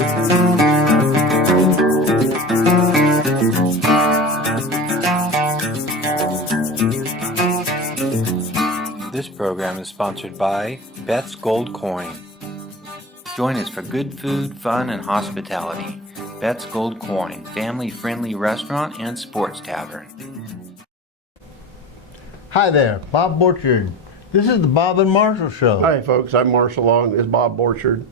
This program is sponsored by Beth's Gold Coin. Join us for good food, fun, and hospitality. Beth's Gold Coin, family-friendly restaurant and sports tavern. Hi there, Bob Borchard. This is the Bob and Marshall Show. Hi folks, I'm Marshall Long. This is Bob Borchard.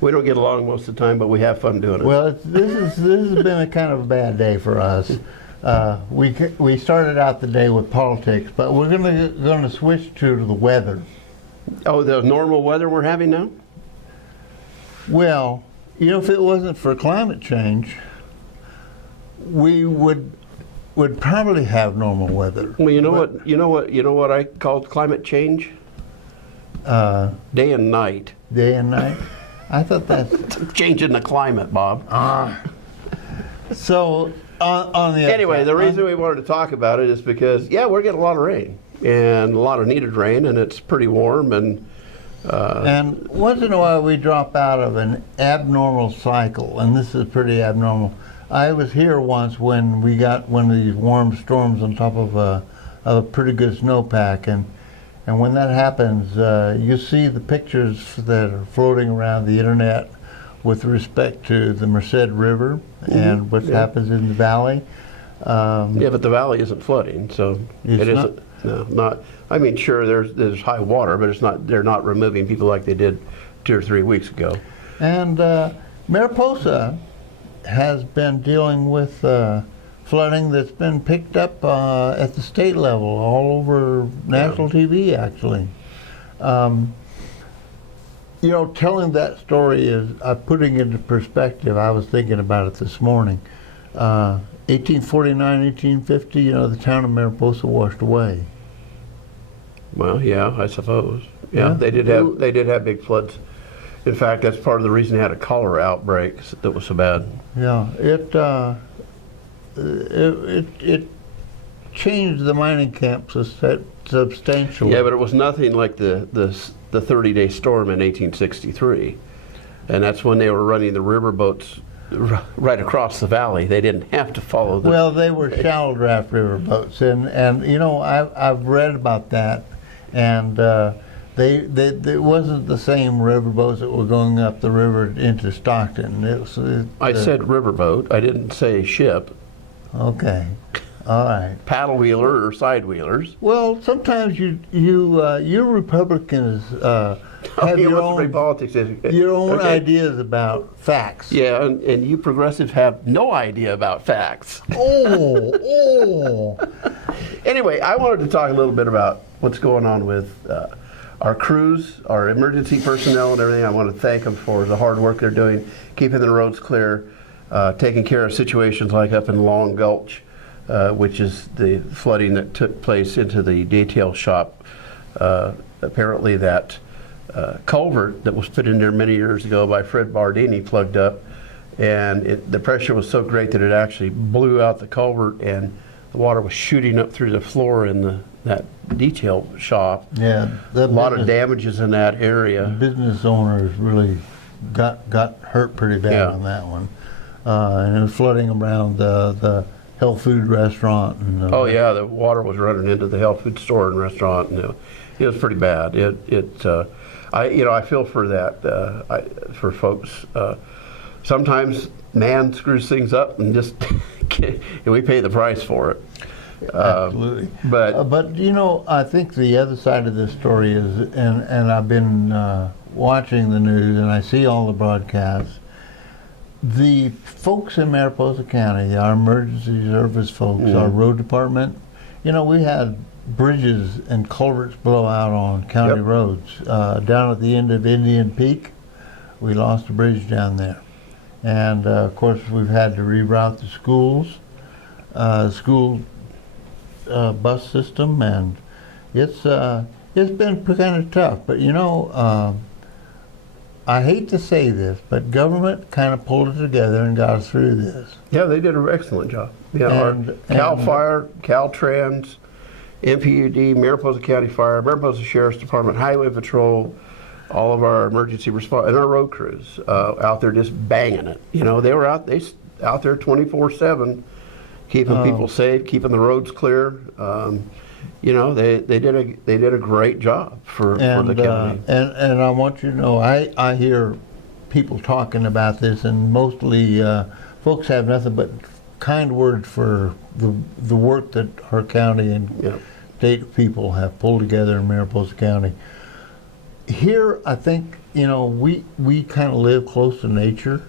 We don't get along most of the time, but we have fun doing it. Well, this has been a kind of a bad day for us. We started out the day with politics, but we're going to switch to the weather. Oh, the normal weather we're having now? Well, you know, if it wasn't for climate change, we would probably have normal weather. Well, you know what I call climate change? Day and night. Day and night. I thought that's changing the climate, Bob. So on the anyway, the reason we wanted to talk about it is because we're getting a lot of rain and a lot of needed rain, and it's pretty warm and once in a while we drop out of an abnormal cycle, and this is pretty abnormal. I was here once when we got one of these warm storms on top of a pretty good snowpack, and when that happens, you see the pictures that are floating around the internet with respect to the Merced River and what happens in the valley. But the valley isn't flooding, so it isn't. No, not. I mean, sure, there's high water, but it's not. They're not removing people like they did 2 or 3 weeks ago. And Mariposa has been dealing with flooding that's been picked up at the state level, all over national TV, actually. You know, telling that story is putting into perspective. I was thinking about it this morning. 1849, 1850, you know, the town of Mariposa washed away. Well, yeah, I suppose. Yeah, they did have big floods. In fact, that's part of the reason they had a cholera outbreak that was so bad. Yeah, it changed the mining camps substantially. Yeah, but it was nothing like the 30-day storm in 1863, and that's when they were running the river boats right across the valley. They didn't have to follow the. Well, they were shallow draft river boats, and you know, I've read about that, and it wasn't the same river boats that were going up the river into Stockton. I said riverboat. I didn't say ship. Okay, all right. Paddle wheeler or side wheelers. Well, sometimes you Republicans have your own ideas about facts. Yeah, and you progressives have no idea about facts. Oh. Anyway, I wanted to talk a little bit about what's going on with our crews, our emergency personnel and everything. I want to thank them for the hard work they're doing, keeping the roads clear, taking care of situations like up in Long Gulch, which is the flooding that took place into the detail shop. Apparently that culvert that was put in there many years ago by Fred Bardini plugged up, and the pressure was so great that it actually blew out the culvert, and the water was shooting up through the floor in that detail shop. Yeah, a lot of damages in that area. Business owners really got hurt pretty bad on that one, and it was flooding around the health food restaurant. And, the water was running into the health food store and restaurant, and it was pretty bad. I feel for that for folks. Sometimes man screws things up, and just and we pay the price for it. Absolutely. But you know, I think the other side of this story is, and I've been watching the news and I see all the broadcasts. The folks in Mariposa County, our emergency service folks, our road department, you know, we had bridges and culverts blow out on county roads. Down at the end of Indian Peak, we lost a bridge down there. And of course, we've had to reroute the school bus system, and it's been kind of tough. But you know, I hate to say this, but government kind of pulled it together and got us through this. Yeah, they did an excellent job. Yeah, CAL FIRE, Caltrans, MPUD, Mariposa County Fire, Mariposa Sheriff's Department, Highway Patrol, all of our emergency response and our road crews out there just banging it. You know, they were out there 24/7, keeping people safe, keeping the roads clear. You know, they did a great job for the county. And I want you to know, I hear people talking about this, and mostly folks have nothing but kind words for the work that our county and state people have pulled together in Mariposa County. Here, I think, you know, we kind of live close to nature,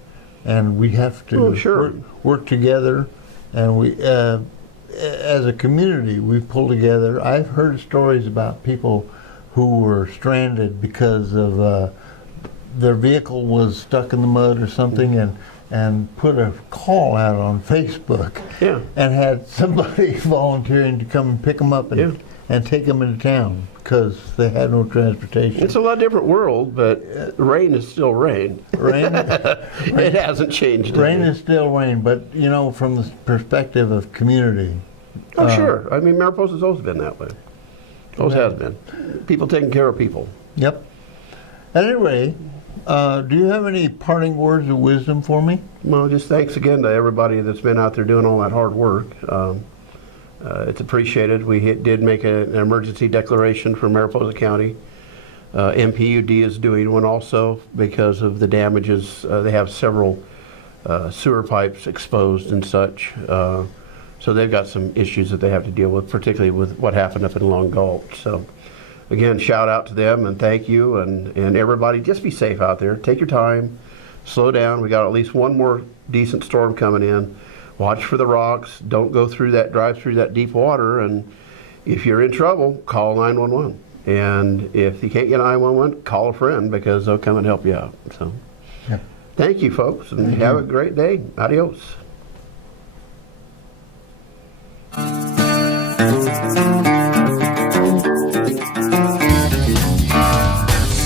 and we have to work together, and we as a community, we've pulled together. I've heard stories about people who were stranded because of their vehicle was stuck in the mud or something, and put a call out on Facebook, and had somebody volunteering to come and pick them up and take them into town because they had no transportation. It's a lot different world, but rain is still rain. Rain it hasn't changed. Rain is still rain, but you know, from the perspective of community. Oh, sure. I mean, Mariposa's always been that way. Always has been. People taking care of people. Yep. Anyway, do you have any parting words of wisdom for me? Well, just thanks again to everybody that's been out there doing all that hard work. It's appreciated. We did make an emergency declaration for Mariposa County. MPUD is doing one also because of the damages. They have several sewer pipes exposed and such. So they've got some issues that they have to deal with, particularly with what happened up in Long Gulch. So again, shout out to them and thank you, and everybody, just be safe out there. Take your time, slow down. We got at least one more decent storm coming in. Watch for the rocks. Don't go through drive through that deep water. And if you're in trouble, call 911. And if you can't get 911, call a friend because they'll come and help you out. So thank you, folks, and have a great day. Adios.